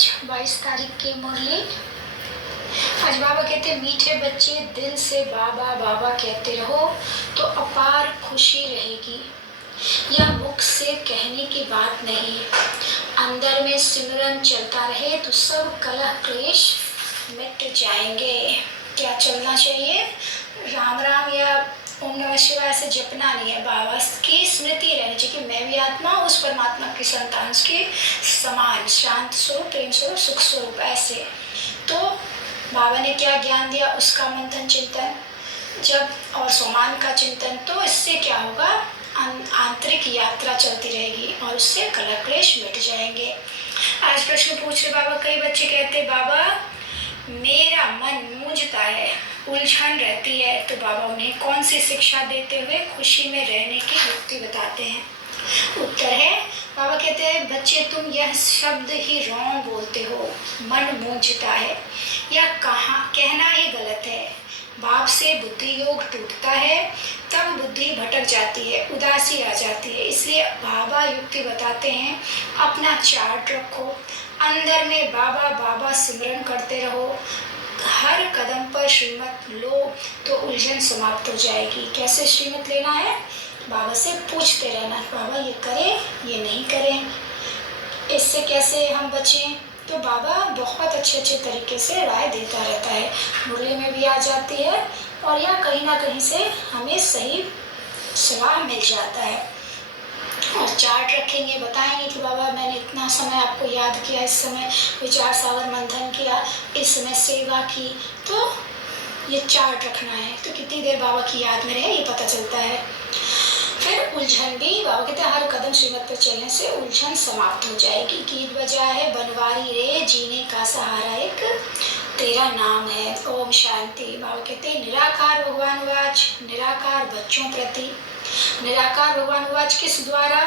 आज 22 तारीख की मुरली। आज बाबा कहते मीठे बच्चे दिल से बाबा बाबा कहते रहो तो अपार खुशी रहेगी। यह मुख से कहने की बात नहीं, अंदर में सिमरन चलता रहे तो सब कलह क्लेश मिट जाएंगे। क्या चलना चाहिए? राम राम या ओम नमः शिवाय से जपना नहीं है, बाबा की स्मृति रहनी चाहिए कि मैं भी आत्मा उस परमात्मा की संतान के समान शांत स्वरूप, प्रेम स्वरूप, सुख स्वरूप। ऐसे तो बाबा ने क्या ज्ञान दिया उसका मंथन चिंतन जब और सोमान का चिंतन, तो इससे क्या होगा, आंतरिक यात्रा चलती रहेगी और उससे कलह क्लेश मिट जाएंगे। आज प्रश्न पूछ रहे बाबा, कई बच्चे कहते बाबा मेरा मन मूंझता है, उलझन रहती है, तो बाबा उन्हें कौन सी शिक्षा देते हुए खुशी में रहने की युक्ति बताते हैं? उत्तर है, बाबा कहते हैं बच्चे तुम यह शब्द ही रॉन्ग बोलते हो, मन मूंझता है, यह कहना ही गलत है। बाप से बुद्धि योग टूटता है तब बुद्धि भटक जाती है, उदासी आ जाती है। इसलिए बाबा युक्ति बताते हैं, अपना चार्ट रखो, अंदर में बाबा बाबा सिमरन करते रहो, हर कदम पर श्रीमत लो तो उलझन समाप्त हो जाएगी। कैसे श्रीमत लेना है? बाबा से पूछते रहना, बाबा ये करें ये नहीं करें, इससे कैसे हम बचें? तो बाबा बहुत अच्छे तरीके से राय देता रहता है, मुरली में भी आ जाती है और या कहीं ना कहीं से हमें सही सलाह मिल जाता है। और चार्ट रखेंगे, बताएंगे कि बाबा मैंने इतना समय आपको याद किया, इस समय विचार सागर मंथन किया, इस समय सेवा की, तो ये चार्ट रखना है। तो कितनी देर बाबा की याद में रहे ये पता चलता है। फिर उलझन भी, बाबा कहते हैं हर कदम श्रीमत पर चलने से उलझन समाप्त हो जाएगी। गीत बजा है, बनवारी रे जीने का सहारा एक तेरा नाम है, ओम शांति। बाबा कहते हैं निराकार भगवान वाच, निराकार बच्चों प्रति। निराकार भगवान वाच किस द्वारा?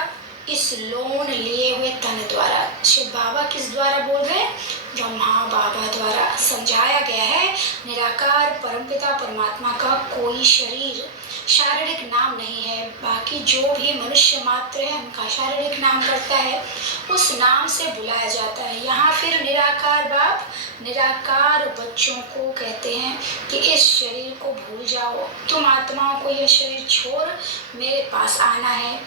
इस लोन लिए हुए तन द्वारा। शिव बाबा किस द्वारा बोल रहे हैं? ब्रह्मा बाबा द्वारा। समझाया गया है निराकार परमपिता परमात्मा का कोई शरीर शारीरिक नाम नहीं है, बाकी जो भी मनुष्य मात्र है उनका शारीरिक नाम करता है, उस नाम से बुलाया जाता है। यहाँ फिर निराकार बाप निराकार बच्चों को कहते हैं कि इस शरीर को भूल जाओ, तुम आत्माओं को यह शरीर छोड़ मेरे पास आना है।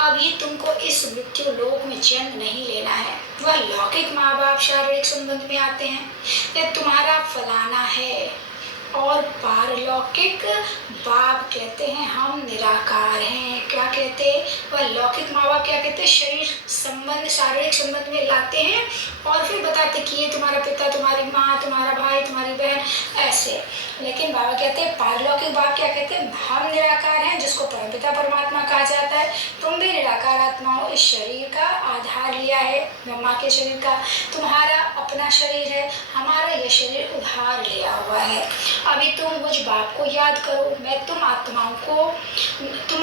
अभी तुमको इस मृत्यु लोक में जन्म नहीं लेना है। वह लौकिक माँ बाप शारीरिक संबंध में आते हैं, यह तुम्हारा फलाना है, और पारलौकिक बाप कहते हैं हम निराकार हैं। क्या कहते? वह लौकिक माँ बाप क्या कहते? शरीर संबंध शारीरिक संबंध में लाते हैं और फिर बताते कि ये तुम्हारा पिता, तुम्हारी माँ, तुम्हारा भाई, तुम्हारी बहन, ऐसे। लेकिन बाबा कहते हैं पारलौकिक बाप क्या कहते हैं? हम निराकार हैं, जिसको परमपिता परमात्मा कहा जाता है। तुम भी निराकार आत्मा हो, इस शरीर का आधार लिया है ब्रह्मा के शरीर का, तुम्हारा अपना शरीर है, हमारा यह शरीर उधार लिया हुआ है। अभी तुम मुझ बाप को याद करो, मैं तुम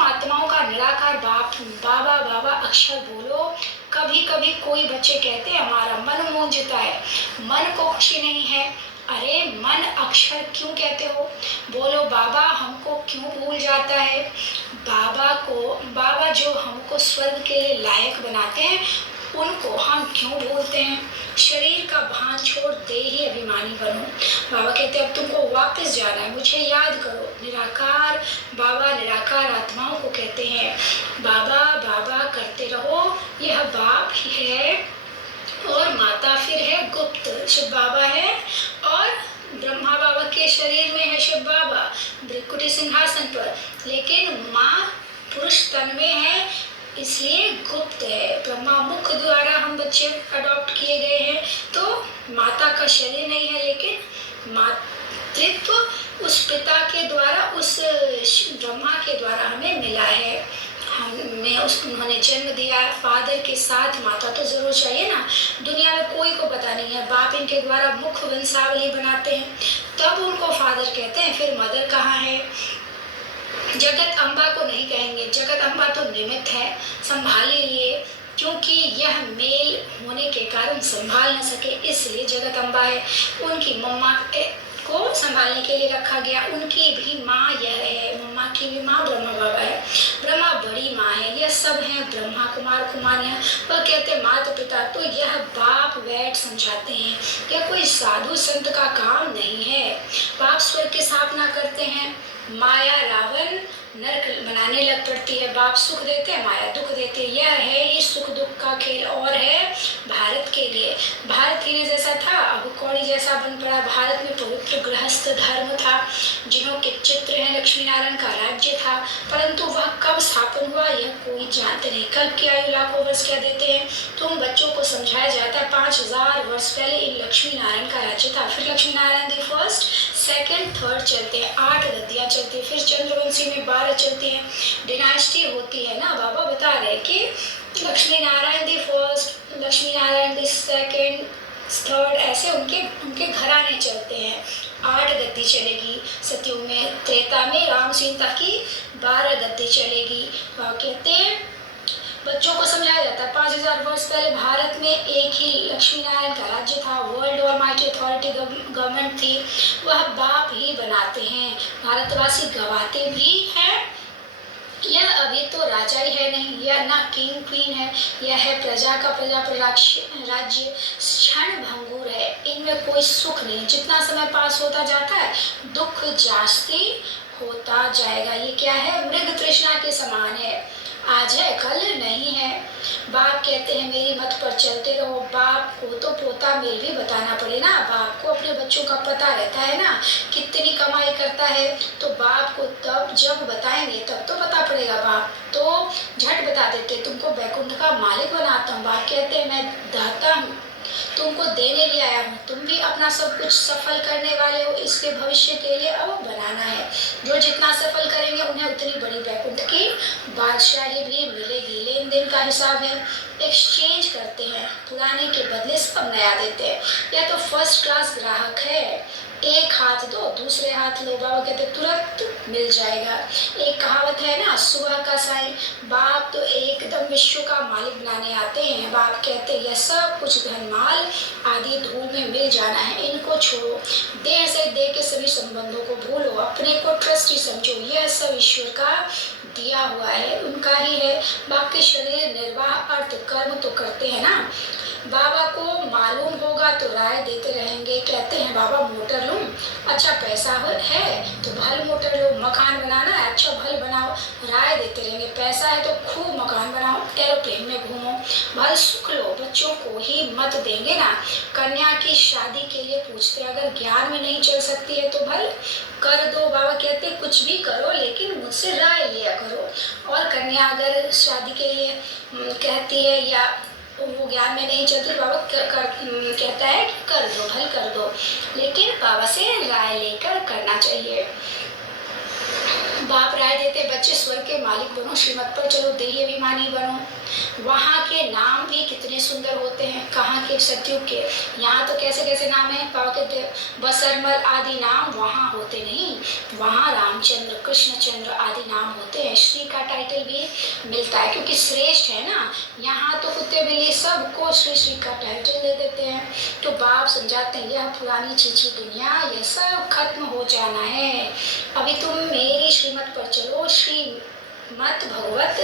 आत्माओं का निराकार बाप बाबा बाबा अक्षर बोलो। कभी कभी कोई बच्चे कहते हैं हमारा मन मूंझता है, मन को खुशी नहीं है। अरे मन अक्षर क्यों कहते हो? बोलो बाबा हमको क्यों भूल जाता है? बाबा जो हमको स्वर्ग के लिए लायक बनाते हैं उनको हम क्यों भूलते हैं? शरीर का भान छोड़ दे ही अभिमानी बनो। बाबा कहते हैं अब तुमको वापस जाना है, मुझे याद करो। निराकार बाबा निराकार आत्माओं को कहते हैं बाबा बाबा करते रहो। यह बाप ही है और माता फिर है गुप्त, शिव बाबा है, और ब्रह्मा बाबा के शरीर में है शिव बाबा ब्रिकुटी सिंहासन पर, लेकिन माँ पुरुष तन में है इसलिए गुप्त है। ब्रह्मा मुख द्वारा हम बच्चे अडॉप्ट किए गए हैं, तो माता का शरीर नहीं है, लेकिन मातृत्व उस पिता के द्वारा, उस ब्रह्मा के द्वारा हमें मिला है। उन्होंने जन्म दिया, फादर के साथ माता तो जरूर चाहिए ना। दुनिया में कोई को पता नहीं है, बाप इनके द्वारा मुख वंशावली बनाते हैं तब उनको फादर कहते हैं। फिर मदर कहाँ है? जगत अम्बा को नहीं कहेंगे, जगत अम्बा तो निमित्त है, संभाल लिए, क्योंकि यह मेल होने के कारण संभाल न सके इसलिए जगत अम्बा है। उनकी मम्मा को संभालने के लिए रखा गया। उनकी भी माँ यह है, मम्मा की भी माँ ब्रह्मा बाबा है। ब्रह्मा बड़ी माँ है। यह सब हैं ब्रह्मा कुमार कुमारियाँ। वह कहते हैं माता पिता, तो यह बाप बैठ समझाते हैं। यह कोई साधु संत का काम नहीं है। बाप स्वर्ग की स्थापना करते हैं, माया रावण नरक बनाने लग पड़ती है। बाप सुख देते हैं, माया दुख देती है। यह है ही सुख दुख का खेल। और है भारत के लिए, भारत हीरे जैसा था, अब कौड़ी जैसा बन पड़ा। भारत में पवित्र गृहस्थ धर्म था, जिन्हों के चित्र हैं, लक्ष्मी नारायण का राज्य था, परंतु वह कब स्थापन हुआ यह कोई जानते नहीं। कल्प की आयु लाखों वर्ष क्या देते हैं, तो उन बच्चों को समझाया जाता है 5000 वर्ष पहले इन लक्ष्मी नारायण का राज्य था। फिर Lakshmi Narayan the first second third चलते हैं, 8 गद्दियाँ चलती है। फिर चंद्रवंशी में 12 चलती हैं, डिनाइस्टी होती है ना। बाबा बता रहे कि Lakshmi Narayan the first, Lakshmi Narayan the second third, ऐसे उनके उनके घराने चलते हैं। 8 गद्दी चलेगी सतयुग में, त्रेता में राम सीता की 12 गद्दी चलेगी। कहते हैं बच्चों को समझाया जाता है 5000 वर्ष पहले भारत में एक ही लक्ष्मी नारायण का राज्य था। वर्ल्ड ऑलमाइटी अथॉरिटी गवर्नमेंट थी, वह बाप ही बनाते हैं। भारतवासी गवाते भी हैं। यह अभी तो राजा ही है नहीं, यह ना किंग क्वीन है, यह है प्रजा का प्रजा पर राज्य। क्षण भंगुर है, इनमें कोई सुख नहीं। जितना समय पास होता जाता है दुख जास्ती होता जाएगा। ये क्या है, मृग तृष्णा के समान है, आज है कल नहीं है। बाप कहते हैं मेरी मत पर चलते रहो। बाप को तो पोता मेल भी बताना पड़े ना। बाप को अपने बच्चों का पता रहता है ना, कितनी कमाई करता है, तो बाप को तब जब बताएंगे तब तो पता पड़ेगा। बाप तो झट बता देते तुमको वैकुंठ का मालिक बनाता हूँ। बाप कहते हैं मैं दाता हूँ, तुमको देने लिए आया हूँ। तुम भी अपना सब कुछ सफल करने वाले हो, इसके भविष्य के लिए अब बनाना है। जो जितना सफल करेंगे उन्हें उतनी बड़ी वैकुंठ की बादशाही भी मिलेगी। लेन देन का हिसाब है, एक्सचेंज करते हैं, पुराने के बदले सब नया देते हैं। यह तो फर्स्ट क्लास ग्राहक है। एक हाथ दो दूसरे हाथ लो, बाबा कहते तुरंत मिल जाएगा। एक कहावत है ना, सुबह का साईं। बाप तो एकदम विश्व का मालिक बनाने आते हैं। बाप कहते यह सब कुछ धन माल आदि धूल में मिल जाना है, इनको छोड़ो। देह से देह के सभी संबंधों को भूलो, अपने को ट्रस्टी समझो। यह सब ईश्वर का दिया हुआ है, उनका ही है। बाकी शरीर निर्वाह अर्थ कर्म तो करते हैं ना। बाबा को मालूम होगा तो राय देते रहेंगे। कहते हैं बाबा मोटर लूं, अच्छा पैसा है तो भल मोटर लो। मकान बनाना है, अच्छा भल बनाओ, राय देते रहेंगे। पैसा है तो खूब मकान बनाओ, एरोप्लेन में घूमो, भल सुख लो। बच्चों को ही मत देंगे ना। कन्या की शादी के लिए पूछते, अगर ज्ञान में नहीं चल सकती है तो भल कर दो। बाबा कहते कुछ भी करो लेकिन मुझसे राय लिया करो। और कन्या अगर शादी के लिए कहती है या वो ज्ञान में नहीं चलती, बाबा कहता है कि कर दो, भल कर दो, लेकिन बाबा से राय लेकर करना चाहिए। बाप राय देते बच्चे स्वर्ग के मालिक बनो, श्रीमत पर चलो, देही अभिमानी बनो। वहाँ के नाम भी कितने सुंदर होते हैं, कहाँ के सतयुग के। यहाँ तो कैसे कैसे नाम है, पाव के बसरमल आदि नाम वहाँ होते नहीं। वहाँ रामचंद्र कृष्णचंद्र आदि नाम होते हैं। श्री का टाइटल भी मिलता है क्योंकि श्रेष्ठ है ना। यहाँ तो कुत्ते बिल्ली सबको श्री श्री का टाइटल दे देते हैं। तो बाप समझाते हैं यह पुरानी चीची दुनिया, यह सब खत्म हो जाना है। अभी तुम मेरी श्रीमत पर चलो। श्री मत भगवत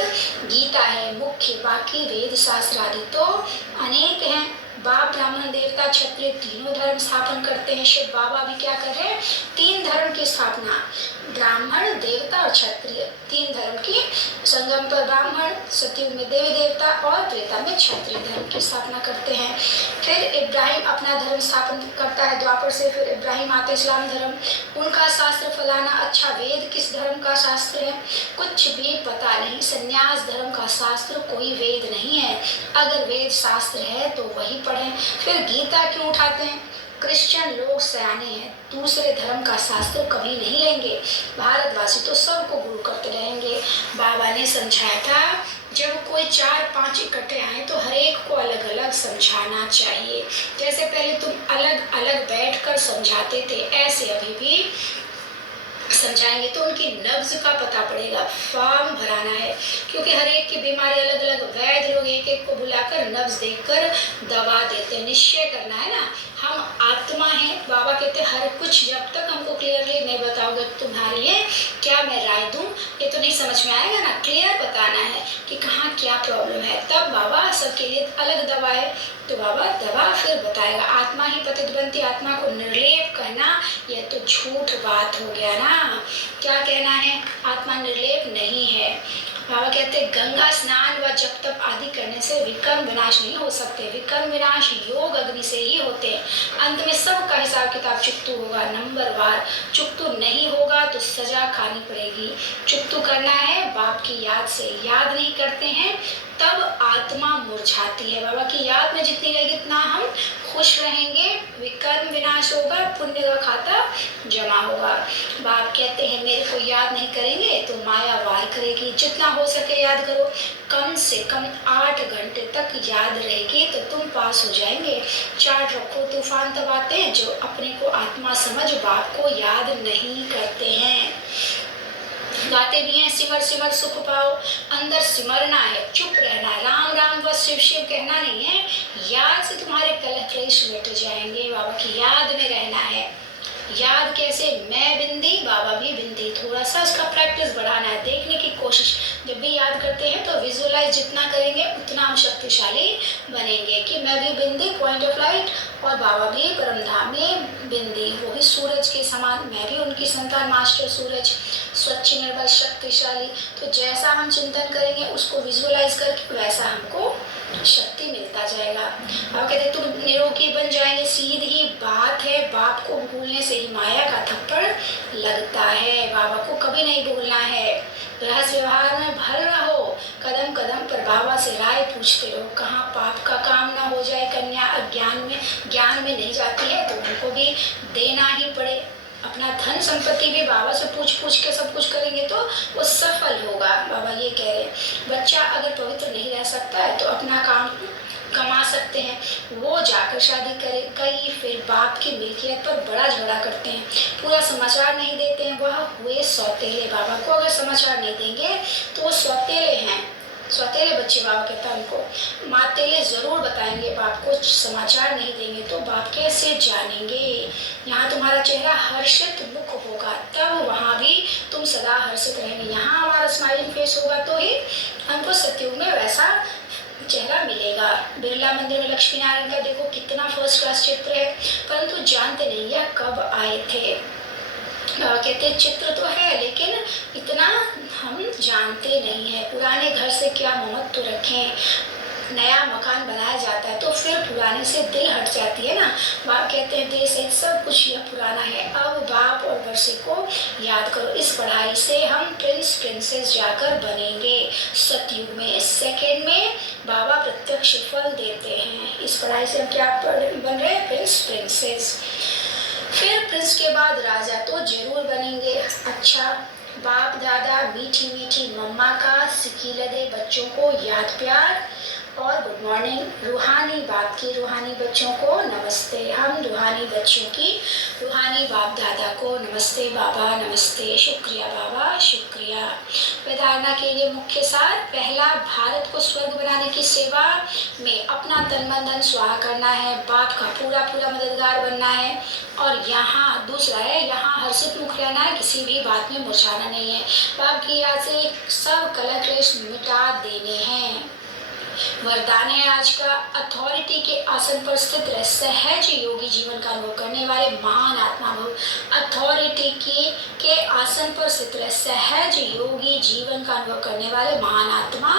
गीता है मुख्य, बाकी वेद शास्त्र आदि तो अनेक हैं। बाप ब्राह्मण देवता क्षत्रिय तीनों धर्म स्थापन करते हैं। शिव बाबा भी क्या कर रहे हैं, 3 धर्म की स्थापना, ब्राह्मण देवता और क्षत्रिय, 3 धर्म की। संगम पर ब्राह्मण, सतयुग में देवी देवता और त्रेता में क्षत्रिय धर्म की स्थापना करते हैं। फिर इब्राहिम अपना धर्म स्थापन करता है द्वापर से। फिर इब्राहिम आते इस्लाम धर्म, उनका शास्त्र फलाना। अच्छा वेद किस धर्म का शास्त्र है, कुछ भी पता नहीं। संन्यास धर्म का शास्त्र कोई वेद नहीं है। अगर वेद शास्त्र है तो वही पढ़ें। फिर गीता क्यों उठाते हैं, क्रिश्चियन लोग सयाने हैं, दूसरे धर्म का शास्त्र कभी नहीं लेंगे। भारतवासी तो सबको गुरु करते रहेंगे। बाबा ने समझाया था जब कोई 4-5 इकट्ठे आए तो हर एक को अलग अलग समझाना चाहिए। जैसे पहले तुम अलग अलग बैठकर समझाते थे, ऐसे अभी भी समझाएंगे तो उनकी नब्ज का पता पड़ेगा। फॉर्म भराना है क्योंकि हर एक की बीमारी अलग अलग। वैद्य लोग एक एक को बुलाकर नब्ज देखकर दवा देते हैं। निश्चय करना है ना, हम आत्मा हैं। बाबा कहते हैं हर कुछ जब तक हमको क्लियरली नहीं बताओगे तुम्हारे लिए क्या मैं राय दूं, ये तो नहीं समझ में आएगा ना। क्लियर बताना है कि कहाँ क्या प्रॉब्लम है, तब बाबा सबके लिए अलग दवा है तो बाबा दवा फिर बताएगा। आत्मा ही पतित बनती, आत्मा को निर्लेप कहना यह तो झूठ बात हो गया ना। क्या कहना है, आत्मा निर्लेप नहीं है। बाबा कहते हैं गंगा स्नान व जप तप आदि करने से विकर्म विनाश नहीं हो सकते। विकर्म विनाश योग अग्नि से ही होते हैं। अंत में सबका हिसाब किताब चुकतू होगा, नंबरवार। चुकतू नहीं होगा तो सजा खानी पड़ेगी। चुकतू करना है बाप की याद से, याद नहीं करते हैं तब आत्मा मुरझाती है। बाबा की याद में जितनी रहेगी उतना हम खुश रहेंगे, विकर्म विनाश होगा, पुण्य का खाता जमा होगा। बाप कहते हैं मेरे को याद नहीं करेंगे तो माया वार करेगी। जितना हो सके याद करो, कम से कम 8 घंटे तक याद रहेगी तो तुम पास हो जाएंगे। चार्ट रखो, तूफान तब आते हैं जो अपने को आत्मा समझ बाप को याद नहीं करते हैं। गाते भी हैं सिमर सिमर सुख पाओ, अंदर सिमरना है, चुप रहना है, राम राम बस शिव शिव कहना नहीं है। याद से तुम्हारे कलह क्लेश मिट जाएंगे। बाबा की याद में रहना है। याद कैसे, मैं बिंदी बाबा भी बिंदी, थोड़ा सा उसका प्रैक्टिस बढ़ाना है, देखने की कोशिश। जब भी याद करते हैं तो विजुअलाइज जितना करेंगे उतना हम शक्तिशाली बनेंगे कि मैं भी बिंदी पॉइंट ऑफ लाइट और बाबा भी परमधाम में बिंदी, वो भी सूरज के समान, मैं भी उनकी संतान मास्टर सूरज, स्वच्छ निर्मल शक्तिशाली। तो जैसा हम चिंतन करेंगे उसको विजुअलाइज करके वैसा हमको शक्ति मिलता जाएगा। अब कहते तुम निरोगी बन जाएंगे, सीधी बात है। बाप को भूलने से ही माया का थप्पड़ लगता है। बाबा को कभी नहीं भूलना है। गृहस्थ व्यवहार में भर रहो, कदम कदम पर बाबा से राय पूछते रहो। कहाँ पाप का काम ना हो जाए। कन्या अज्ञान ज्ञान में नहीं जाती है तो उनको भी देना ही पड़े। अपना धन संपत्ति भी बाबा से पूछ पूछ के सब कुछ करेंगे तो वो सफल होगा। बाबा ये कह रहे हैं बच्चा अगर पवित्र नहीं रह सकता है तो अपना काम कमा सकते हैं, वो जाकर शादी करे। कई फिर बाप की मिल्कियत पर बड़ा झगड़ा करते हैं, पूरा समाचार नहीं देते हैं, वह हुए सौतेले। बाबा को अगर समाचार नहीं देंगे तो वो सौतेले हैं, सौतेले बच्चे। बाबा कहता है उनको मातेले जरूर बताएंगे, बाप को समाचार नहीं देंगे तो बाप कैसे जानेंगे। यहाँ तुम्हारा चेहरा हर्षित मुख होगा तब वहाँ भी तुम सदा हर्षित रहेंगे। यहाँ हमारा स्माइलिंग फेस होगा तो ही हमको सत्युग में वैसा चेहरा मिलेगा। बिरला मंदिर में लक्ष्मी नारायण का देखो कितना फर्स्ट क्लास चित्र है, परंतु जानते नहीं यह कब आए थे। कहते चित्र तो है लेकिन इतना हम जानते नहीं है। पुराने घर से क्या महत्व रखें, नया मकान बनाया जाता है तो फिर पुराने से दिल हट जाती है ना। बाप कहते हैं दिल से सब कुछ यह पुराना है। अब बाप और वर्षे को याद करो। इस पढ़ाई से हम प्रिंस प्रिंसेस जाकर बनेंगे सतयुग में। इस सेकेंड में बाबा प्रत्यक्ष फल देते हैं। इस पढ़ाई से हम क्या बन रहे हैं, प्रिंस प्रिंसेस। फिर प्रिंस के बाद राजा तो जरूर बनेंगे। अच्छा बाप दादा मीठी मीठी मम्मा का सिकीले दे बच्चों को याद प्यार और गुड मॉर्निंग। रूहानी बाप की रूहानी बच्चों को नमस्ते। हम रूहानी बच्चों की रूहानी बाप दादा को नमस्ते बाबा नमस्ते। शुक्रिया बाबा शुक्रिया। विधारणा के लिए मुख्य सार, पहला भारत को स्वर्ग बनाने की सेवा में अपना तन मन धन स्वाहा करना है, बाप का पूरा पूरा मददगार बनना है। और यहाँ दूसरा है यहाँ हर्षित मुख रहना है, किसी भी बात में मुरझाना नहीं है। बाप की याद से सब कलह क्लेश मिटा देने हैं। वरदान है आज का, अथॉरिटी के आसन पर स्थित रह सहज योगी जीवन का अनुभव करने वाले महान आत्मा भव। अथॉरिटी के आसन पर स्थित रह सहज योगी जीवन का अनुभव करने वाले महान आत्मा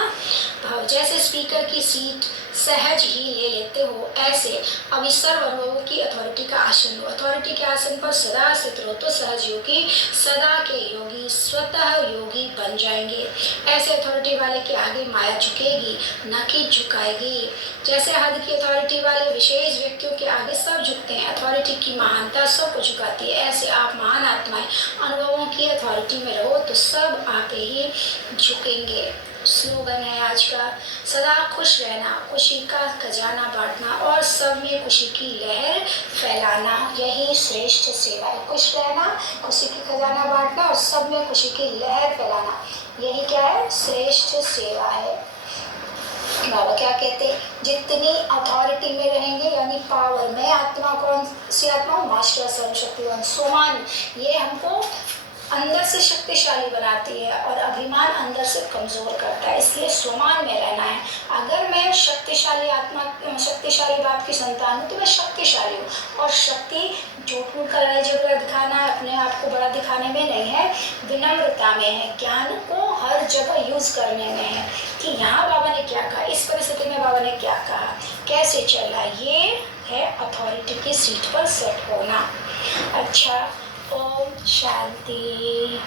भव। जैसे स्पीकर की सीट सहज ही ले लेते हो, ऐसे अभी सर्व अनुभवों की अथॉरिटी का आसन लो। अथॉरिटी के आसन पर सदा स्थित रहो तो सहज योगी सदा के योगी स्वतः योगी बन जाएंगे। ऐसे अथॉरिटी वाले के आगे माया झुकेगी न कि झुकाएगी। जैसे हद की अथॉरिटी वाले विशेष व्यक्तियों के आगे सब झुकते हैं, अथॉरिटी की महानता सबको झुकाती है। ऐसे आप महान आत्माएं अनुभवों की अथॉरिटी में रहो तो सब आप ही झुकेंगे। स्लोगन है आज का, सदा खुश रहना, खुशी का खजाना बांटना और सब में खुशी की लहर फैलाना, यही श्रेष्ठ सेवा है। खुश रहना, खुशी की खजाना बांटना और सब में खुशी की लहर फैलाना, यही क्या है, श्रेष्ठ सेवा है। बाबा क्या कहते हैं, जितनी अथॉरिटी में रहेंगे यानी पावर में, आत्मा कौन सी आत्मा, मास्टर सर्वशक्तिवान सोमान, ये हमको अंदर से शक्तिशाली बनाती है और अभिमान अंदर से कमजोर करता है, इसलिए सोमान में रहना है। अगर मैं शक्तिशाली आत्मा, शक्तिशाली बाप की संतान हूँ तो मैं शक्तिशाली हूँ, और शक्ति झूठ मूठ का लड़ाई झगड़ा दिखाना, अपने आप को बड़ा दिखाने में नहीं है, विनम्रता में है, ज्ञान को हर जगह यूज करने में है कि यहाँ बाबा ने क्या कहा, इस परिस्थिति में बाबा ने क्या कहा, कैसे चलना, ये है अथॉरिटी की सीट पर सेट होना। अच्छा, ओम शांति।